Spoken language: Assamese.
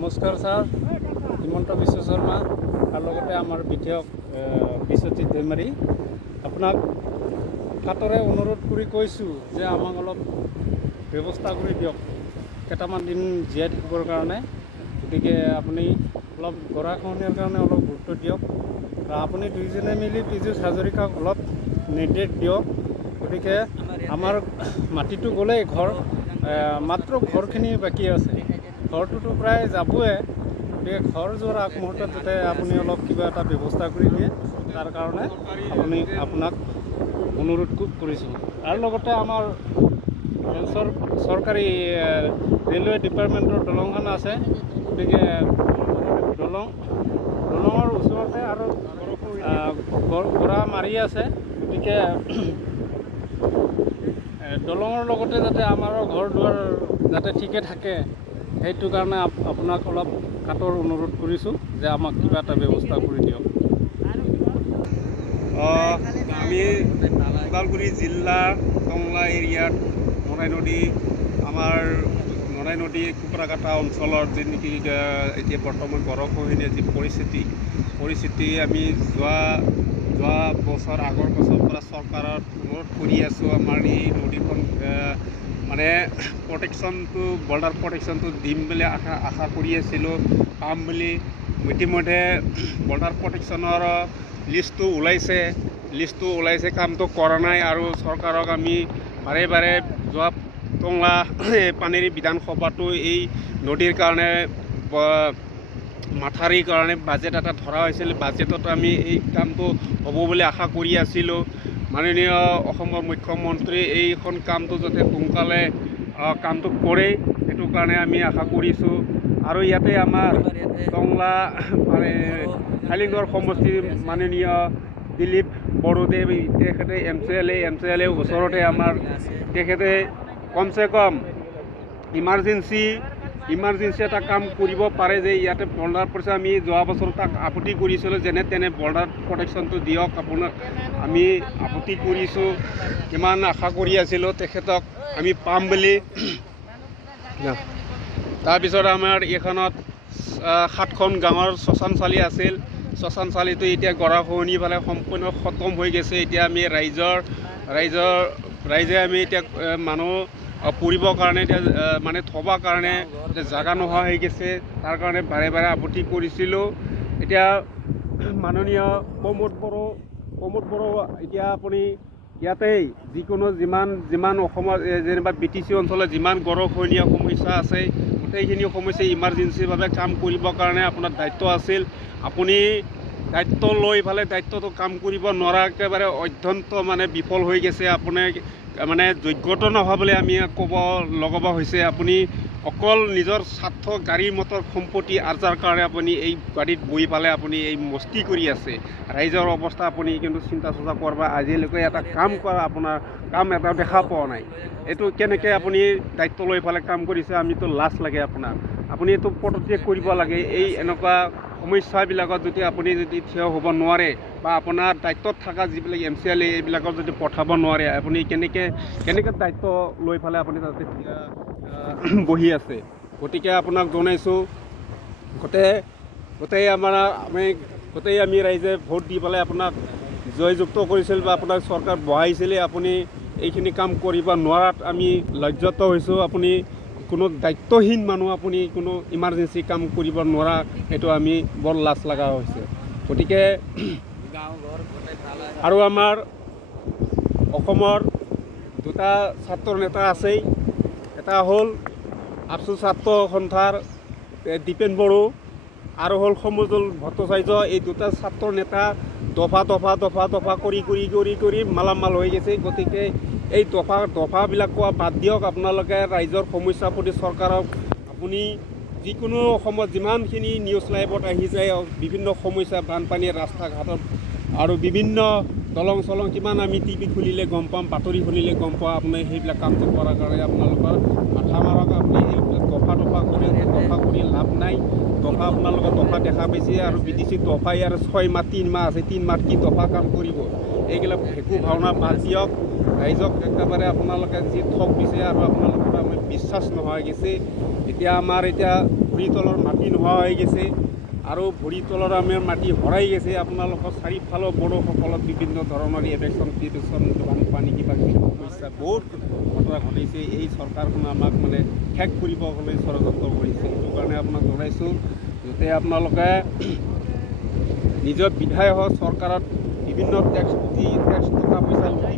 নমস্কাৰ ছাৰ, হিমন্ত বিশ্ব শৰ্মা আৰু লগতে আমাৰ বিধায়ক বিশ্বজিৎ দৈমাৰী। আপোনাক কাটৰে অনুৰোধ কৰি কৈছোঁ যে আমাক অলপ ব্যৱস্থা কৰি দিয়ক কেইটামান দিন জীয়াই থাকিবৰ কাৰণে। গতিকে আপুনি অলপ গৰাখহনীয়াৰ কাৰণে অলপ গুৰুত্ব দিয়ক। আপুনি দুইজনে মিলি পীযুষ হাজৰিকাক অলপ নিৰ্দেশ দিয়ক। গতিকে আমাৰ মাটিটো গ'লেই ঘৰ মাত্ৰ ঘৰখিনি বাকী আছে, ঘৰটোতো প্ৰায় যাবই। গতিকে ঘৰ যোৱাৰ আগমুহূৰ্তত যাতে আপুনি অলপ কিবা এটা ব্যৱস্থা কৰি দিয়ে তাৰ কাৰণে আপোনাক অনুৰোধ কৰিছোঁ। আৰু লগতে আমাৰ চৰকাৰী ৰেলৱে ডিপাৰ্টমেণ্টৰ দলংখন আছে, গতিকে দলঙৰ ওচৰতে আৰু গৰা মাৰি আছে। গতিকে দলঙৰ লগতে যাতে আমাৰো ঘৰ দুৱাৰ যাতে ঠিকে থাকে, সেইটো কাৰণে আপোনাক অলপ কাটৰ অনুৰোধ কৰিছোঁ যে আমাক কিবা এটা ব্যৱস্থা কৰি দিয়ক। আমি ওদালগুৰি জিলা টংলা এৰিয়াত নৰাই নদী কুকুৰাকাটা অঞ্চলৰ যি নেকি এতিয়া বৰ্তমান গৰাখহনীয়াৰ যি পৰিস্থিতি আমি যোৱা বছৰ আগৰ বছৰৰ পৰা চৰকাৰত অনুৰোধ কৰি আছোঁ। আমাৰ এই নদীখন মানে বৰ্ডাৰ প্ৰটেকশ্যনটো দিম বুলি আশা কৰি আছিলোঁ, পাম বুলি। ইতিমধ্যে বৰ্ডাৰ প্ৰটেকশ্যনৰ লিষ্টটো ওলাইছে, কামটো কৰা নাই। আৰু চৰকাৰক আমি বাৰে বাৰে যোৱা টংলা পানেৰী বিধানসভাটো এই নদীৰ কাৰণে মাথাৰিৰ কাৰণে বাজেট এটা ধৰা হৈছিল। বাজেটত আমি এই কামটো হ'ব বুলি আশা কৰি আছিলোঁ। মাননীয় অসমৰ মুখ্যমন্ত্ৰী এইখন কামটো যাতে সোনকালে কামটো কৰে, সেইটো কাৰণে আমি আশা কৰিছোঁ। আৰু ইয়াতে আমাৰ টংলা হাইলিংগড় সমষ্টিৰ মাননীয় দিলীপ বড়োদেৱ, তেখেতে এম চি এল এ ওচৰতে আমাৰ তেখেতে কমচে কম ইমাৰ্জেঞ্চি এটা কাম কৰিব পাৰে যে ইয়াতে বৰ্ডাৰ প্ৰটেকশ্যন আমি যোৱা বছৰ তাক আপত্তি কৰিছিলোঁ, যেনে তেনে বৰ্ডাৰ প্ৰটেকশ্যনটো দিয়ক। আপোনাক আমি আপত্তি কৰিছোঁ, কিমান আশা কৰি আছিলোঁ তেখেতক আমি পাম বুলি। তাৰপিছত আমাৰ এইখনত 7খন গাঁৱৰ শ্মশানশালী আছিল, শ্মশানশালীটো এতিয়া গৰাখহনীৰ ফালে সম্পূৰ্ণ খতম হৈ গৈছে। এতিয়া আমি ৰাইজে আমি এতিয়া মানুহ পৰিবৰ কাৰণে এতিয়া মানে থবৰ কাৰণে জাগা নোহোৱা হৈ গৈছে, তাৰ কাৰণে বাৰে বাৰে আপত্তি কৰিছিলোঁ। এতিয়া মাননীয় প্ৰমোদ বড়ো এতিয়া আপুনি ইয়াতেই যিকোনো যিমান অসমৰ যেনিবা BTC অঞ্চলত যিমান গৰাখহনীয়া সমস্যা আছে, গোটেইখিনি সমস্যা ইমাৰ্জেঞ্চিভাৱে কাম কৰিবৰ কাৰণে আপোনাৰ দায়িত্ব আছিল। আপুনি দায়িত্ব লৈ ফালে দায়িত্বটো কাম কৰিব নোৱাৰা, একেবাৰে অত্যন্ত মানে বিফল হৈ গৈছে। আপুনি মানে যোগ্যতা নোহোৱা আমি ক'ব লগাব হৈছে। আপুনি অকল নিজৰ স্বাৰ্থ, গাড়ী মটৰ সম্পত্তি আৰ্জাৰ কাৰণে আপুনি এই গাড়ীত বহি পালে আপুনি এই মস্তি কৰি আছে। ৰাইজৰ অৱস্থা আপুনি কিন্তু চিন্তা চৰ্চা কৰিব, আজিলৈকে এটা কাম কৰা আপোনাৰ কাম এটা দেখা পোৱা নাই। এইটো কেনেকৈ আপুনি দায়িত্ব লৈ ফালে কাম কৰিছে, আমিতো লাজ লাগে আপোনাৰ। আপুনি এইটো পদত্যাগ কৰিব লাগে। এই এনেকুৱা সমস্যাবিলাকত আপুনি যদি থিয় হ'ব নোৱাৰে বা আপোনাৰ দায়িত্বত থকা যিবিলাক MCLA এইবিলাকক যদি পঠাব নোৱাৰে, আপুনি কেনেকৈ দায়িত্ব লৈ ফালে আপুনি তাতে বহি আছে। গতিকে আপোনাক জনাইছোঁ, গোটেই আমি ৰাইজে ভোট দি পেলাই আপোনাক জয়যুক্ত কৰিছিল বা আপোনাক চৰকাৰ বহাইছিলে, আপুনি এইখিনি কাম কৰিব নোৱাৰাত আমি লজ্জিত হৈছোঁ। আপুনি কোনো দায়িত্বহীন মানুহ, আপুনি কোনো ইমাৰ্জেঞ্চি কাম কৰিব নোৱাৰা, সেইটো আমি বৰ লাজ লগা হৈছে। গতিকে আৰু আমাৰ অসমৰ দুটা ছাত্ৰ নেতা আছেই, এটা হ'ল আপচু ছাত্ৰ সন্থাৰ দীপেন বড়ো আৰু হ'ল সমুজুল ভট্টাচাৰ্য। এই দুটা ছাত্ৰ নেতা দফা কৰি মালামাল হৈ গৈছে। গতিকে এই দফাবিলাক কোৱা বাদ দিয়ক। আপোনালোকে ৰাইজৰ সমস্যাৰ প্ৰতি চৰকাৰক আপুনি যিকোনো অসমত যিমানখিনি নিউজ লাইভত আহি যায়, বিভিন্ন সমস্যা, বানপানী, ৰাস্তা ঘাটত আৰু বিভিন্ন দলং কিমান আমি TV খুলিলে গম পাম, বাতৰি শুনিলে গম পাওঁ। আপুনি সেইবিলাক কামটো কৰাৰ কাৰণে আপোনালোকৰ মাথা মাৰক। আপুনি এইবিলাক দফা কৰি লাভ নাই। আপোনালোকে দফা দেখা পাইছে, আৰু BTC দফাই আৰু 6 মাহ 3 মাহ আছে, 3 মাহ কি দফা কাম কৰিব? এইবিলাক একো ভাওনা বাদ দিয়ক। ৰাইজক একেবাৰে আপোনালোকে যি ঠগ দিছে আৰু আপোনালোকৰ মানে বিশ্বাস নোহোৱা হৈ গৈছে। এতিয়া আমাৰ এতিয়া ভৰিৰ তলৰ মাটি নোহোৱা হৈ গৈছে আৰু ভৰিৰ তলৰ আমাৰ মাটি ভৰাই গৈছে। আপোনালোকৰ চাৰিওফালৰ বড়োসকলত বিভিন্ন ধৰণৰ ইলেকশ্যন বানপানী কিবা কিবি সমস্যা বহুত ঘটনা ঘটিছে। এই চৰকাৰখনে আমাক মানে শেষ কৰিবলৈ ষড়যন্ত্ৰ কৰিছে। সেইটো কাৰণে আপোনাক জনাইছোঁ যাতে আপোনালোকে নিজৰ বিধায়ক চৰকাৰত বিভিন্ন টেক্স টকা পইচা লুটি